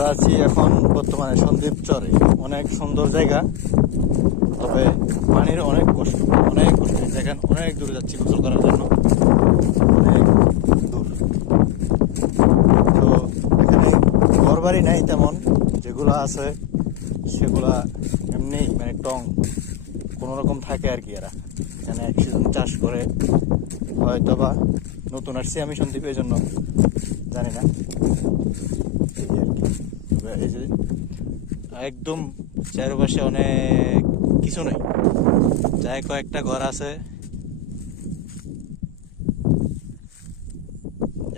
আমরা আছি এখন বর্তমানে সন্দ্বীপ চরে। অনেক সুন্দর জায়গা, তবে পানির অনেক কষ্ট। দেখেন অনেক দূরে যাচ্ছি গোসল করার জন্য, অনেক দূর। তো এখানে ঘরবাড়ি নাই তেমন, যেগুলো আছে সেগুলা এমনি মানে টং কোনো রকম থাকে আর কি। এরা এখানে এক সিজন চাষ করে, হয়তো বা নতুন আসছি আমি সন্দ্বীপ, এই জন্য জানি না। এই আর কি। তবে এই যে একদম চারপাশে অনেক কিছু নেই, যাই কয়েকটা ঘর আছে,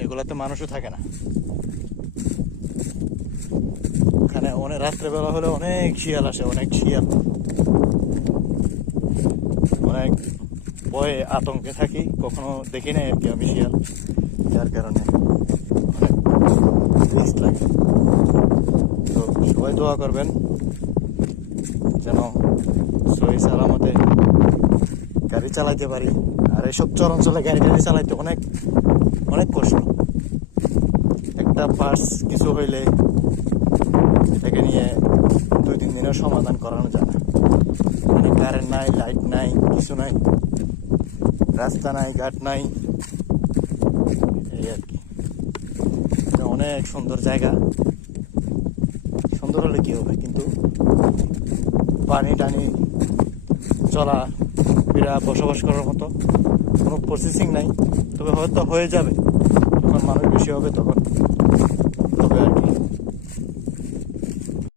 এগুলাতে মানুষও থাকে না। এখানে অনেক রাত্রেবেলা হলে অনেক শিয়াল আসে, অনেক শিয়াল। অনেক ভয়ে আতঙ্কে থাকি, কখনো দেখি নাই আর কি আমি শিয়াল, যার কারণে অনেক রিস্ক লাগে। তো সবাই দোয়া করবেন যেন সহি সালামতে গাড়ি চালাইতে পারি। আর এইসব চর অঞ্চলে গাড়ি চালাইতে অনেক অনেক কষ্ট। একটা পার্স কিছু হইলে এটাকে নিয়ে 2-3 দিনের সমাধান করানো যায় না। মানে কারেন্ট নাই, লাইট নাই, কিছু নাই, রাস্তা নাই, ঘাট নাই, এই আর কি। অনেক সুন্দর জায়গা, সুন্দর হলে কি হবে, কিন্তু পানি টানি চলা ফেরা বসবাস করার মতো কোনো প্রসেসিং নাই। তবে হয়তো হয়ে যাবে, যখন মানুষ বেশি হবে তখন